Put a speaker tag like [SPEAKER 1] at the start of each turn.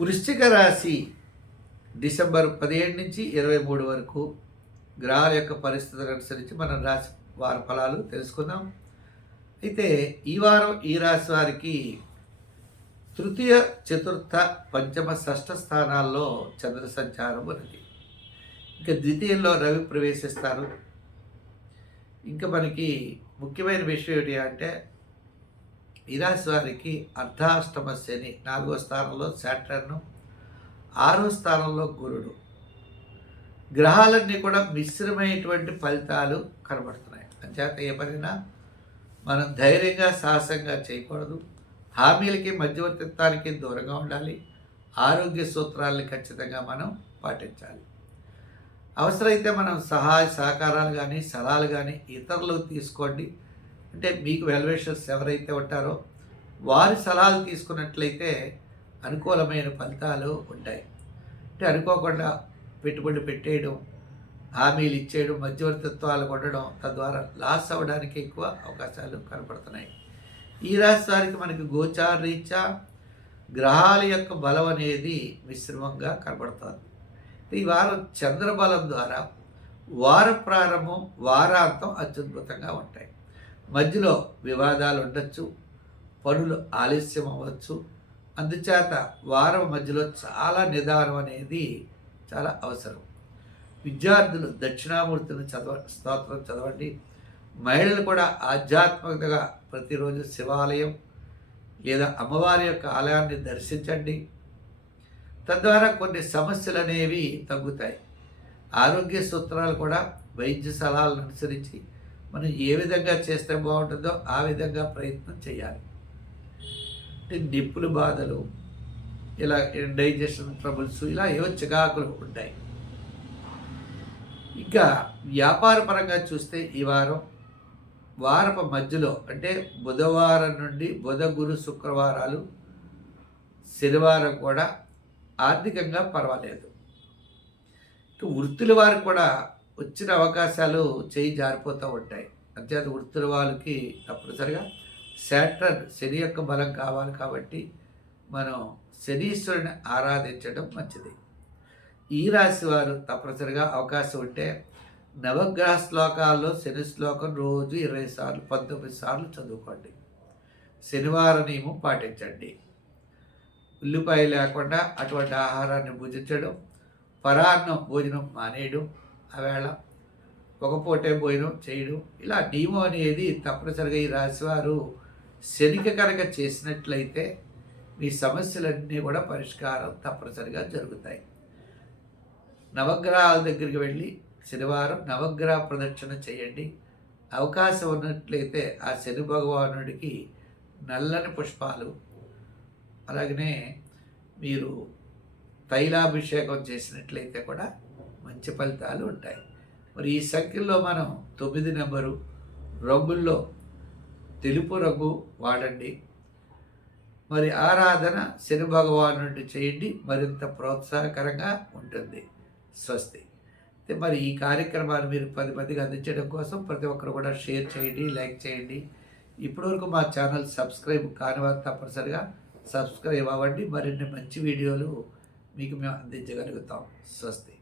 [SPEAKER 1] వృశ్చిక రాశి డిసెంబర్ పదిహేడు నుంచి ఇరవై మూడు వరకు గ్రహాల యొక్క పరిస్థితులను అనుసరించి మనం రాశి వార ఫలాలు తెలుసుకుందాం. అయితే ఈ వారం ఈ రాశి వారికి తృతీయ చతుర్థ పంచమ షష్ఠ స్థానాల్లో చంద్ర సంచారం ఉన్నది. ఇంకా ద్వితీయంలో రవి ప్రవేశిస్తారు. ఇంకా మనకి ముఖ్యమైన విషయం ఏంటి అంటే ఈ రాశి వారికి అర్ధాష్టమ శని నాలుగో స్థానంలో శాటర్ను ఆరో స్థానంలో గురుడు. గ్రహాలన్నీ కూడా మిశ్రమైనటువంటి ఫలితాలు కనబడుతున్నాయి. అంచేత ఏమైనా మనం ధైర్యంగా సాహసంగా చేయకూడదు. హామీలకి మధ్యవర్తిత్వానికి దూరంగా ఉండాలి. ఆరోగ్య సూత్రాలని ఖచ్చితంగా మనం పాటించాలి. అవసరమైతే మనం సహాయ సహకారాలు కానీ సలహాలు కానీ ఇతరులు తీసుకోండి. అంటే మీకు వెల్వేషర్స్ ఎవరైతే ఉంటారో వారి సలహాలు తీసుకున్నట్లయితే అనుకూలమైన ఫలితాలు ఉంటాయి. అంటే అనుకోకుండా పెట్టుబడి పెట్టేయడం హామీలు ఇచ్చేయడం మధ్యవర్తిత్వాలు కొట్టడం తద్వారా లాస్ అవ్వడానికి ఎక్కువ అవకాశాలు కనపడుతున్నాయి. ఈ రాశి వారికి మనకి గోచార రీత్యా గ్రహాల యొక్క బలం అనేది మిశ్రమంగా కనబడుతుంది ఈ వారం చంద్రబలం ద్వారా వార ప్రారంభం వారాంతం అత్యద్భుతంగా ఉంటాయి. మధ్యలో వివాదాలు ఉండొచ్చు పనులు ఆలస్యం అవ్వచ్చు అందుచేత వారం మధ్యలో చాలా నిదానం అనేది చాలా అవసరం. విద్యార్థులు దక్షిణామూర్తిని చదవ స్తోత్రం చదవండి. మహిళలు కూడా ఆధ్యాత్మికతగా ప్రతిరోజు శివాలయం లేదా అమ్మవారి యొక్క ఆలయాన్ని దర్శించండి. తద్వారా కొన్ని సమస్యలు అనేవి తగ్గుతాయి. ఆరోగ్య సూత్రాలు కూడా వైద్య సలహాలను అనుసరించి మనం ఏ విధంగా చేస్తే బాగుంటుందో ఆ విధంగా ప్రయత్నం చేయాలి. అంటే నిప్పులు బాధలు ఇలా డైజెషన్ ట్రబుల్స్ ఇలా ఏవో చికాకులు ఉంటాయి. ఇంకా వ్యాపార పరంగా చూస్తే ఈ వారం వారపు మధ్యలో అంటే బుధవారం నుండి బుధ గురు శుక్రవారాలు శనివారం కూడా ఆర్థికంగా పర్వాలేదు. వృత్తుల వారికి కూడా వచ్చిన అవకాశాలు చేయి జారిపోతూ ఉంటాయి. అత్యంత వృత్తుల వాళ్ళకి తప్పనిసరిగా శాటర్న్ శని యొక్క బలం కావాలి కాబట్టి మనం శనీశ్వరుని ఆరాధించడం మంచిది. ఈ రాశి వారు తప్పనిసరిగా అవకాశం ఉంటే నవగ్రహ శ్లోకాల్లో శని శ్లోకం రోజు ఇరవై సార్లు పంతొమ్మిది సార్లు చదువుకోండి. శనివార నియమం పాటించండి. ఉల్లిపాయ లేకుండా అటువంటి ఆహారాన్ని భుజించడం పరాన్నం భోజనం మానేయడం ఆవేళ ఒక పూటే భోజనం చేయడం. ఇలా నియమం అనేది తప్పనిసరిగా ఈ రాశివారు శనిక కనుక చేసినట్లయితే మీ సమస్యలన్నీ కూడా పరిష్కారం తప్పనిసరిగా జరుగుతాయి. నవగ్రహాల దగ్గరికి వెళ్ళి శనివారం నవగ్రహ ప్రదక్షిణ చేయండి. అవకాశం ఉన్నట్లయితే ఆ శని భగవానుడికి నల్లని పుష్పాలు అలాగనే మీరు తైలాభిషేకం చేసినట్లయితే కూడా మంచి ఫలితాలు ఉంటాయి. మరి ఈ సంఖ్యలో మనం తొమ్మిది నెంబరు రంగుల్లో తెలుపు రంగు వాడండి. మరి ఆరాధన శని భగవాను చేయండి. మరింత ప్రోత్సాహకరంగా ఉంటుంది. స్వస్తి. అయితే మరి ఈ కార్యక్రమాన్ని మీరు పది మందికి అందించడం కోసం ప్రతి ఒక్కరు కూడా షేర్ చేయండి లైక్ చేయండి. ఇప్పటివరకు మా ఛానల్ సబ్స్క్రైబ్ కాని వారు తప్పనిసరిగా సబ్స్క్రైబ్ అవ్వండి. మరిన్ని మంచి వీడియోలు మీకు మేము అందించగలుగుతాం. స్వస్తి.